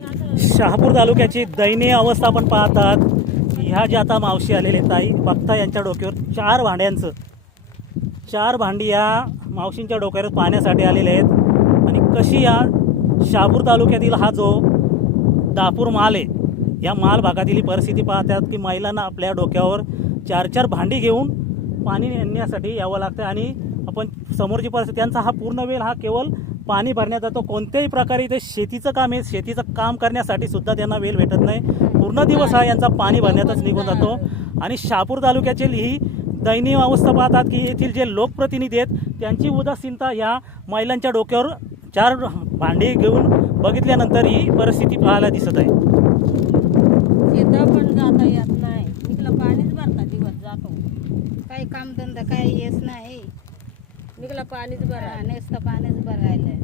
शहापूर तालुक्याची दयनीय अवस्था आपण पाहतात. ह्या ज्या आता मावशी आलेले ताई बघता यांच्या डोक्यावर 4 भांडी या मावशींच्या डोक्यावर पाण्यासाठी आलेले आहेत. आणि कशी या शहापूर तालुक्यातील हा जो दापूर माल आहे या माल भागातील परिस्थिती पाहतात की महिलांना आपल्या डोक्यावर 4 भांडी घेऊन पाणी नेण्यासाठी यावं लागतं. आणि आपण समोरची परिस्थिती त्यांचा हा पूर्ण वेळ हा केवळ पाणी भरण्यात जातो. कोणत्याही प्रकारे ते शेतीचं काम आहे, शेतीचं काम करण्यासाठी सुद्धा त्यांना वेळ भेटत नाही. पूर्ण दिवस हा यांचा पाणी भरण्यातच निघून जातो. आणि शहापूर तालुक्याची ही दयनीय अवस्था पाहतात की येथील जे लोकप्रतिनिधी आहेत त्यांची उदासीनता या महिलांच्या डोक्यावर 4 भांडी घेऊन बघितल्यानंतर ही परिस्थिती पाहायला दिसत आहे. शेता पण जाता येत नाही, निघलं पाणीच भरता दिवस जातो. काही कामधंदा काही येत नाही. निघलं पाणीच भरा. नुसतं पाणीच भरायला